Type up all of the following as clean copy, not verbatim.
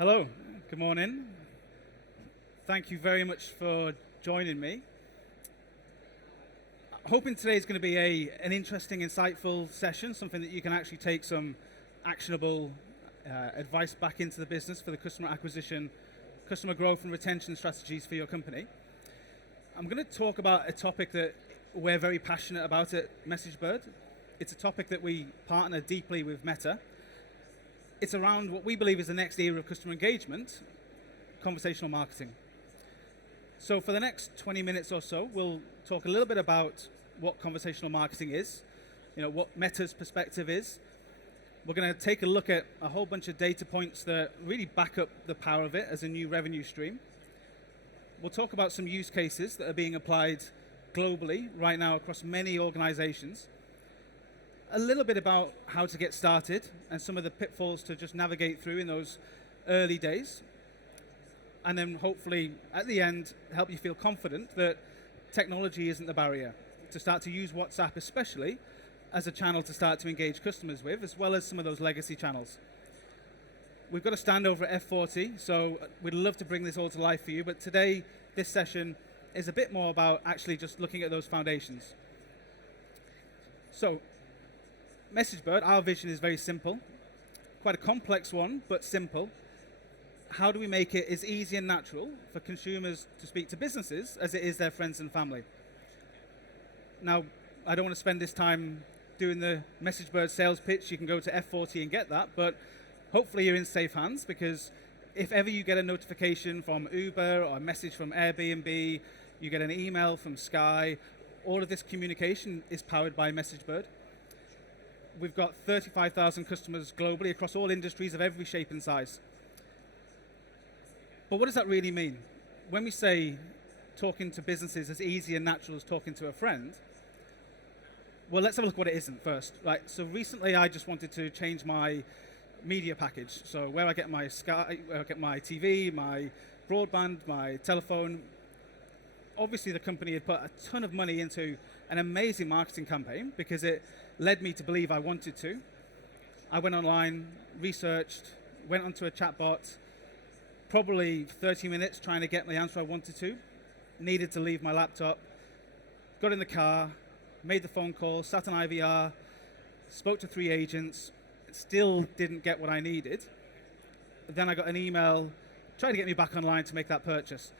Hello, good morning. Thank you very much for joining me. Hoping today is going to be an interesting, insightful session, something that you can actually take some actionable advice back into the business for the customer acquisition, customer growth and retention strategies for your company. I'm going to talk about a topic that we're very passionate about at MessageBird. It's a topic that we partner deeply with Meta. It's around what we believe is the next era of customer engagement, conversational marketing. So for the next 20 minutes or so, we'll talk a little bit about what conversational marketing is, what Meta's perspective is. We're going to take a look at a whole bunch of data points that really back up the power of it as a new revenue stream. We'll talk about some use cases that are being applied globally right now across many organizations. A little bit about how to get started and some of the pitfalls to just navigate through in those early days. And then hopefully at the end, help you feel confident that technology isn't the barrier to start to use WhatsApp, especially as a channel to start to engage customers with, as well as some of those legacy channels. We've got a stand over at F40, so we'd love to bring this all to life for you, but today, this session is a bit more about actually just looking at those foundations. So, MessageBird, our vision is very simple, quite a complex one, but simple. How do we make it as easy and natural for consumers to speak to businesses as it is their friends and family? Now, I don't want to spend this time doing the MessageBird sales pitch. You can go to F40 and get that, but hopefully you're in safe hands, because if ever you get a notification from Uber or a message from Airbnb, you get an email from Sky, all of this communication is powered by MessageBird. We've got 35,000 customers globally across all industries of every shape and size. But what does that really mean? When we say talking to businesses as easy and natural as talking to a friend, well, let's have a look what it isn't first. Right. So recently I just wanted to change my media package. So where I get my Sky, where I get my TV, my broadband, my telephone. Obviously the company had put a ton of money into an amazing marketing campaign because it led me to believe I wanted to. I went online, researched, went onto a chatbot, probably 30 minutes trying to get the answer I wanted to, needed to leave my laptop, got in the car, made the phone call, sat on IVR, spoke to 3 agents, still didn't get what I needed. Then I got an email trying to get me back online to make that purchase.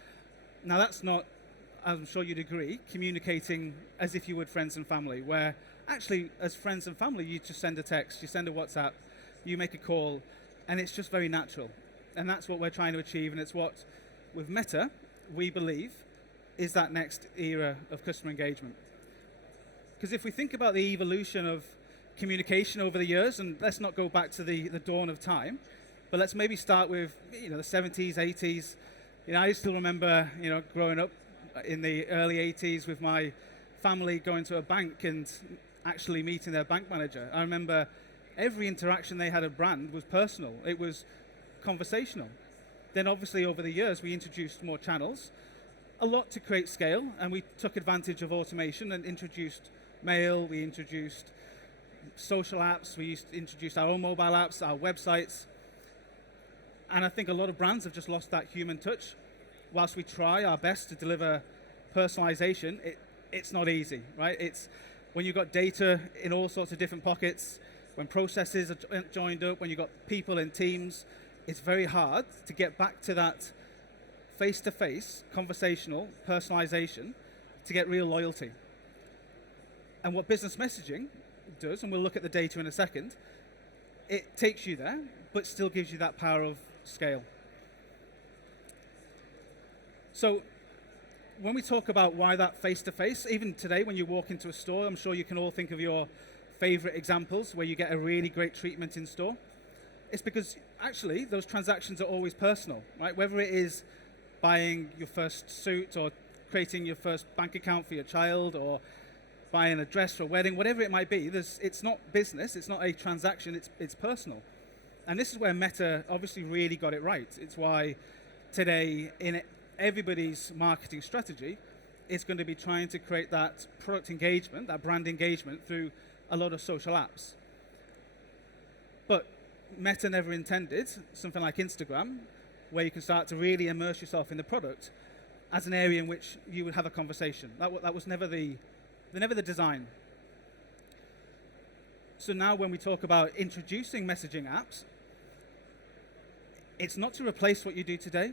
Now that's not, I'm sure you'd agree, communicating as if you would friends and family, where actually as friends and family you just send a text, you send a WhatsApp, you make a call, and it's just very natural. And that's what we're trying to achieve, and it's what, with Meta, we believe is that next era of customer engagement. Because if we think about the evolution of communication over the years, and let's not go back to the dawn of time, but let's maybe start with the 70s, 80s. I still remember growing up in the early 80s with my family going to a bank and actually meeting their bank manager. I remember every interaction they had a brand was personal. It was conversational. Then obviously over the years we introduced more channels, a lot to create scale, and we took advantage of automation and introduced mail, we introduced social apps, we introduced our own mobile apps, our websites, and I think a lot of brands have just lost that human touch. Whilst we try our best to deliver personalization, it's not easy, right? It's when you've got data in all sorts of different pockets, when processes are joined up, when you've got people in teams, it's very hard to get back to that face-to-face, conversational personalization to get real loyalty. And what business messaging does, and we'll look at the data in a second, it takes you there, but still gives you that power of scale. So when we talk about why that face-to-face, even today when you walk into a store, I'm sure you can all think of your favorite examples where you get a really great treatment in store. It's because actually those transactions are always personal, right? Whether it is buying your first suit or creating your first bank account for your child or buying a dress for a wedding, whatever it might be, it's not business, it's not a transaction, it's personal. And this is where Meta obviously really got it right. It's why today in everybody's marketing strategy, it's going to be trying to create that product engagement, that brand engagement through a lot of social apps. But Meta never intended something like Instagram, where you can start to really immerse yourself in the product, as an area in which you would have a conversation. That was never the design. So now when we talk about introducing messaging apps, it's not to replace what you do today.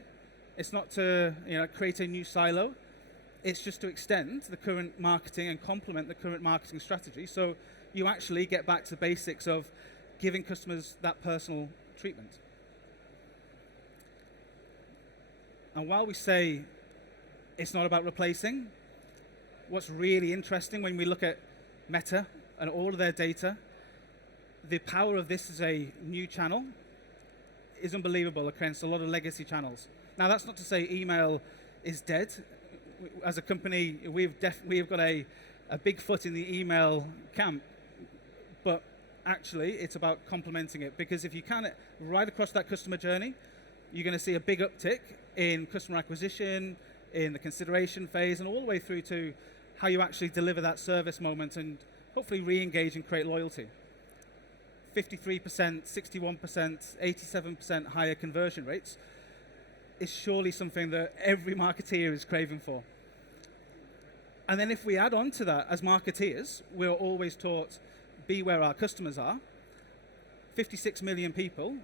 It's not to create a new silo. It's just to extend the current marketing and complement the current marketing strategy, so you actually get back to the basics of giving customers that personal treatment. And while we say it's not about replacing, what's really interesting when we look at Meta and all of their data, the power of this as a new channel is unbelievable against a lot of legacy channels. Now, that's not to say email is dead. As a company, we've got a big foot in the email camp, but actually it's about complementing it, because if you can, right across that customer journey, you're going to see a big uptick in customer acquisition, in the consideration phase, and all the way through to how you actually deliver that service moment and hopefully re-engage and create loyalty. 53%, 61%, 87% higher conversion rates is surely something that every marketeer is craving for. And then if we add on to that, as marketeers, we're always taught, be where our customers are. 56 million people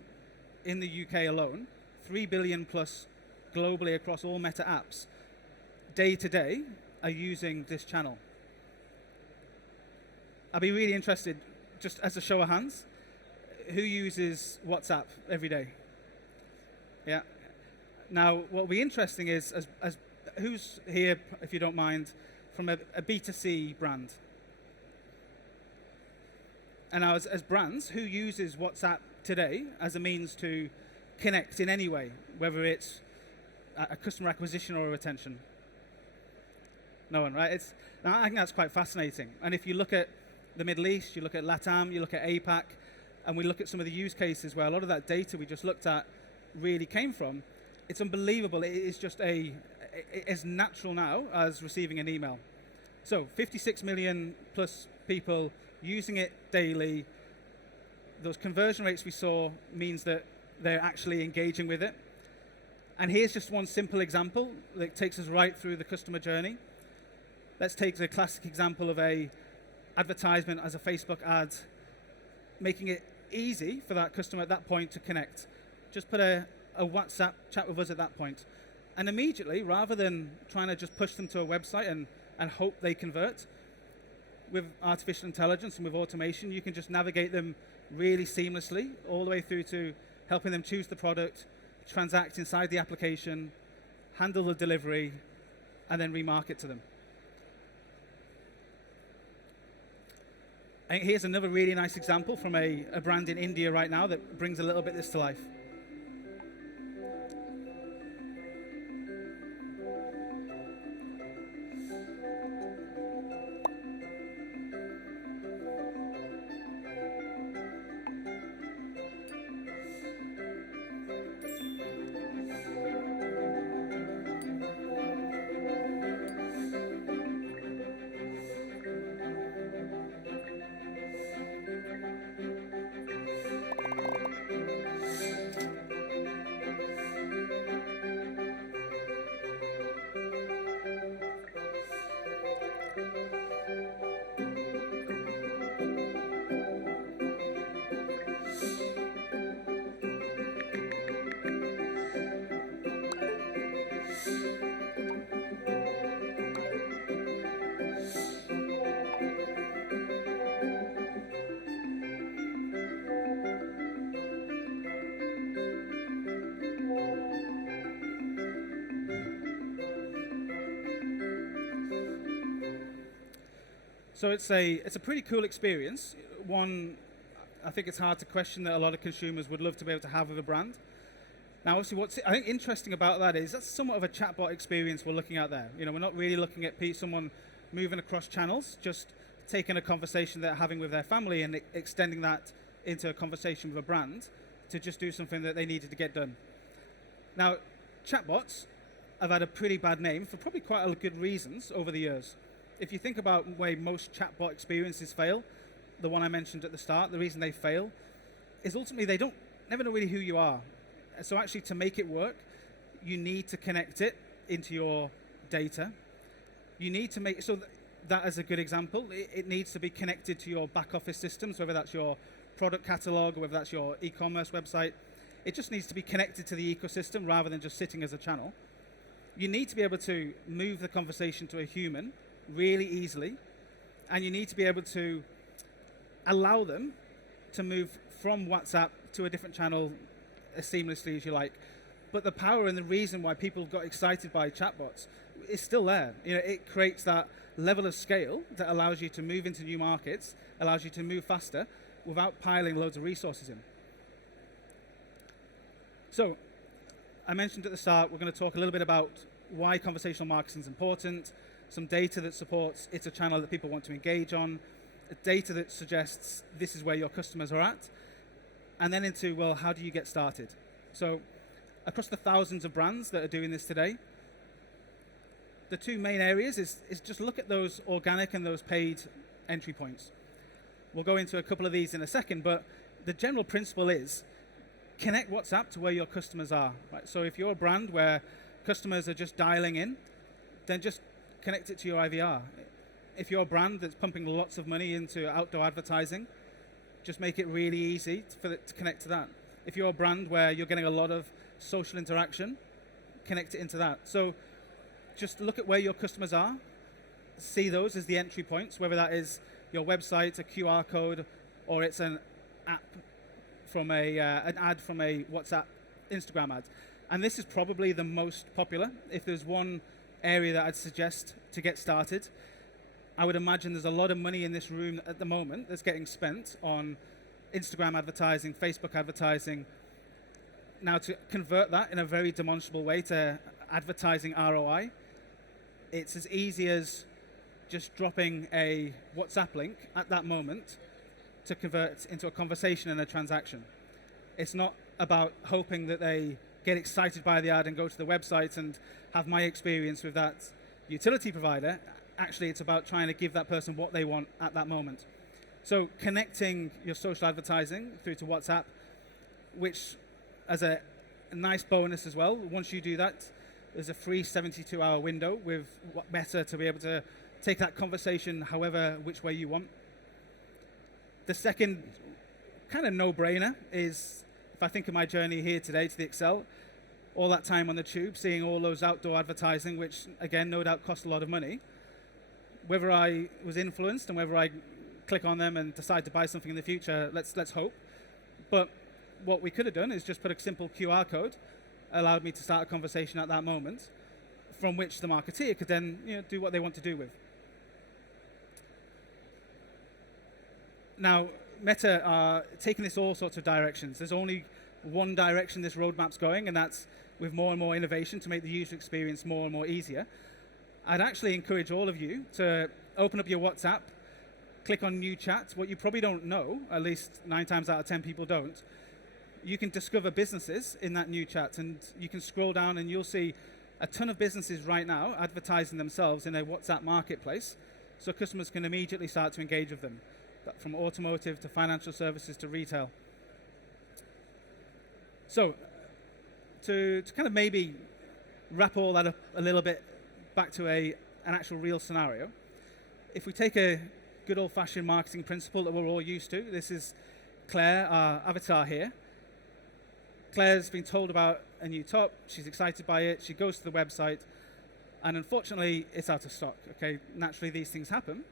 in the UK alone, 3 billion plus globally across all Meta apps, day to day, are using this channel. I'd be really interested, just as a show of hands, who uses WhatsApp every day? Yeah. Now, what will be interesting is, as who's here, if you don't mind, from a B2C brand? And now, as brands, who uses WhatsApp today as a means to connect in any way, whether it's a customer acquisition or a retention? No one, right? Now, I think that's quite fascinating. And if you look at the Middle East, you look at LATAM, you look at APAC, and we look at some of the use cases where a lot of that data we just looked at really came from, it's unbelievable. It is just as natural now as receiving an email. So 56 million plus people using it daily. Those conversion rates we saw means that they're actually engaging with it. And here's just one simple example that takes us right through the customer journey. Let's take the classic example of a advertisement as a Facebook ad, making it easy for that customer at that point to connect. Just put a WhatsApp chat with us at that point. And immediately, rather than trying to just push them to a website and hope they convert, with artificial intelligence and with automation, you can just navigate them really seamlessly, all the way through to helping them choose the product, transact inside the application, handle the delivery, and then remarket to them. And here's another really nice example from a brand in India right now that brings a little bit this to life. So it's a pretty cool experience. One, I think it's hard to question that a lot of consumers would love to be able to have with a brand. Now, obviously, what's I think interesting about that is that's somewhat of a chatbot experience we're looking at there. We're not really looking at someone moving across channels, just taking a conversation they're having with their family and extending that into a conversation with a brand to just do something that they needed to get done. Now, chatbots have had a pretty bad name for probably quite a good reasons over the years. If you think about the way most chatbot experiences fail, the one I mentioned at the start, the reason they fail is ultimately they don't never know really who you are. So actually, to make it work, you need to connect it into your data. You need to make so that as a good example, it needs to be connected to your back office systems, whether that's your product catalog or whether that's your e-commerce website. It just needs to be connected to the ecosystem rather than just sitting as a channel. You need to be able to move the conversation to a human really easily, and you need to be able to allow them to move from WhatsApp to a different channel as seamlessly as you like. But the power and the reason why people got excited by chatbots is still there. It creates that level of scale that allows you to move into new markets, allows you to move faster without piling loads of resources in. So, I mentioned at the start, we're going to talk a little bit about why conversational marketing is important, some data that supports it's a channel that people want to engage on, data that suggests this is where your customers are at, and then into, well, how do you get started? So, across the thousands of brands that are doing this today, the two main areas is just look at those organic and those paid entry points. We'll go into a couple of these in a second, but the general principle is connect WhatsApp to where your customers are. Right? So if you're a brand where customers are just dialing in, then just connect it to your IVR. If you're a brand that's pumping lots of money into outdoor advertising, just make it really easy to connect to that. If you're a brand where you're getting a lot of social interaction, connect it into that. So just look at where your customers are, see those as the entry points, whether that is your website, a QR code, or it's an app from an ad from a WhatsApp, Instagram ad. And this is probably the most popular. If there's one area that I'd suggest to get started, I would imagine there's a lot of money in this room at the moment that's getting spent on Instagram advertising, Facebook advertising. Now, to convert that in a very demonstrable way to advertising ROI, it's as easy as just dropping a WhatsApp link at that moment to convert into a conversation and a transaction. It's not about hoping that they get excited by the ad and go to the website and have my experience with that utility provider. Actually, it's about trying to give that person what they want at that moment. So connecting your social advertising through to WhatsApp, which as a nice bonus as well, once you do that, there's a free 72-hour window with Meta to be able to take that conversation however, which way you want. The second kind of no-brainer is, if I think of my journey here today to the Excel, all that time on the tube, seeing all those outdoor advertising, which again, no doubt cost a lot of money. Whether I was influenced and whether I click on them and decide to buy something in the future, let's hope. But what we could have done is just put a simple QR code, allowed me to start a conversation at that moment, from which the marketeer could then do what they want to do with. Now, Meta are taking this all sorts of directions. There's only one direction this roadmap's going, and that's with more and more innovation to make the user experience more and more easier. I'd actually encourage all of you to open up your WhatsApp, click on New Chat. What you probably don't know, at least 9 times out of 10 people don't, you can discover businesses in that New Chat, and you can scroll down and you'll see a ton of businesses right now advertising themselves in a WhatsApp marketplace, so customers can immediately start to engage with them, from automotive to financial services to retail. So, to kind of maybe wrap all that up a little bit back to an actual real scenario, if we take a good old-fashioned marketing principle that we're all used to, this is Claire, our avatar here. Claire's been told about a new top, she's excited by it, she goes to the website, and unfortunately, it's out of stock. Okay, naturally these things happen.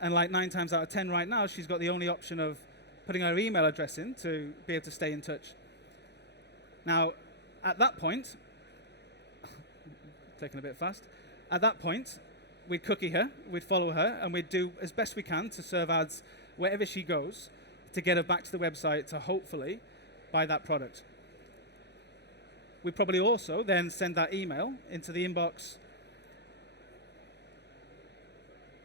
And like 9 times out of 10 right now, she's got the only option of putting her email address in to be able to stay in touch. Now, at that point, clicking a bit fast, at that point, we'd cookie her, we'd follow her, and we'd do as best we can to serve ads wherever she goes to get her back to the website to hopefully buy that product. We'd probably also then send that email into the inbox,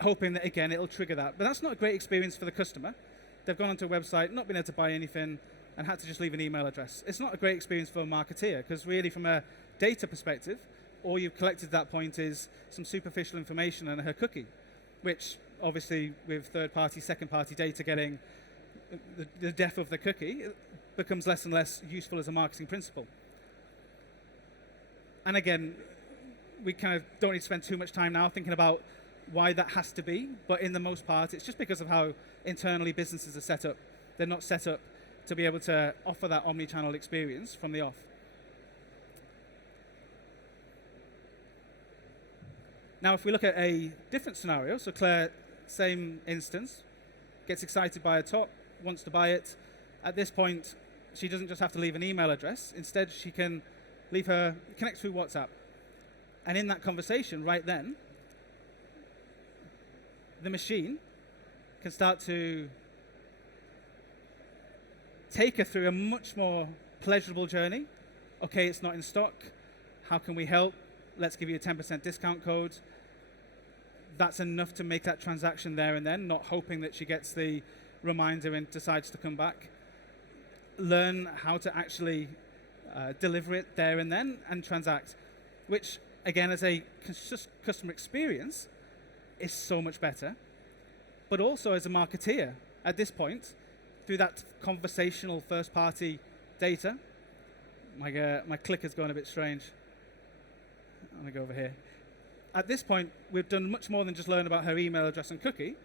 hoping that, again, it'll trigger that. But that's not a great experience for the customer. They've gone onto a website, not been able to buy anything, and had to just leave an email address. It's not a great experience for a marketeer, because really from a data perspective, all you've collected at that point is some superficial information and her cookie, which obviously with third-party, second-party data getting the depth of the cookie, becomes less and less useful as a marketing principle. And again, we kind of don't need to spend too much time now thinking about why that has to be, but in the most part, it's just because of how internally businesses are set up. They're not set up to be able to offer that omni-channel experience from the off. Now, if we look at a different scenario, so Claire, same instance, gets excited by a top, wants to buy it. At this point, she doesn't just have to leave an email address. Instead, she can connect through WhatsApp. And in that conversation, right then, the machine can start to take her through a much more pleasurable journey. Okay, it's not in stock. How can we help? Let's give you a 10% discount code. That's enough to make that transaction there and then, not hoping that she gets the reminder and decides to come back. Learn how to actually deliver it there and then and transact, which, again, as a customer experience, is so much better. But also as a marketeer, at this point, through that conversational first-party data, my clicker's going a bit strange. I'm going to go over here. At this point, we've done much more than just learn about her email address and cookie.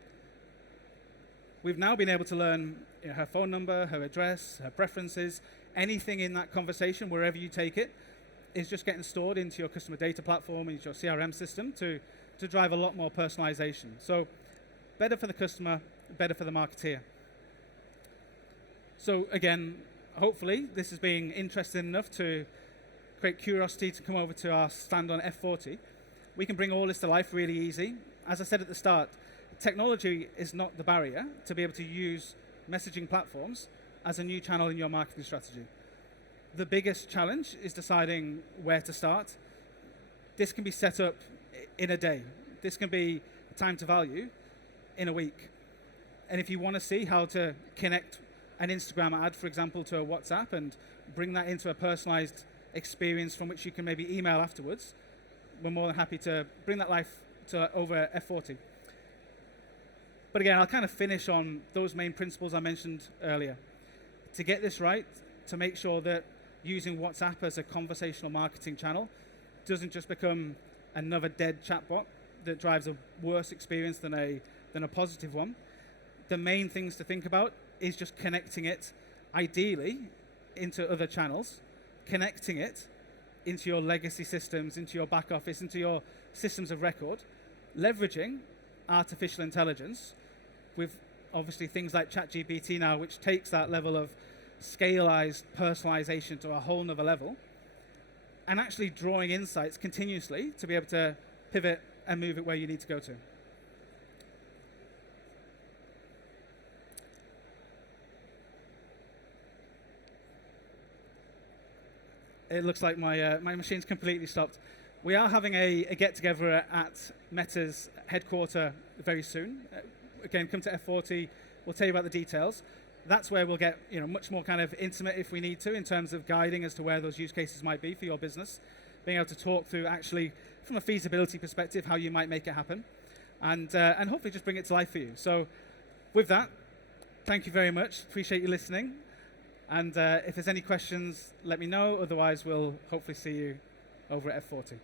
We've now been able to learn her phone number, her address, her preferences, anything in that conversation, wherever you take it, is just getting stored into your customer data platform, into your CRM system to drive a lot more personalization. So better for the customer, better for the marketeer. So again, hopefully this is being interesting enough to create curiosity to come over to our stand on F40. We can bring all this to life really easy. As I said at the start, technology is not the barrier to be able to use messaging platforms as a new channel in your marketing strategy. The biggest challenge is deciding where to start. This can be set up in a day. This can be time to value in a week. And if you want to see how to connect an Instagram ad, for example, to a WhatsApp and bring that into a personalized experience from which you can maybe email afterwards, we're more than happy to bring that life to over F40. But again, I'll kind of finish on those main principles I mentioned earlier. To get this right, to make sure that using WhatsApp as a conversational marketing channel doesn't just become another dead chatbot that drives a worse experience than a positive one. The main things to think about is just connecting it, ideally, into other channels, connecting it into your legacy systems, into your back office, into your systems of record, leveraging artificial intelligence with obviously things like ChatGPT now, which takes that level of scaleized personalization to a whole nother level, and actually drawing insights continuously to be able to pivot and move it where you need to go to. It looks like my machine's completely stopped. We are having a get-together at Meta's headquarter very soon. Again, come to F40. We'll tell you about the details. That's where we'll get much more kind of intimate if we need to in terms of guiding as to where those use cases might be for your business, being able to talk through actually from a feasibility perspective how you might make it happen, and hopefully just bring it to life for you. So with that, thank you very much. Appreciate you listening. And if there's any questions, let me know. Otherwise, we'll hopefully see you over at F40.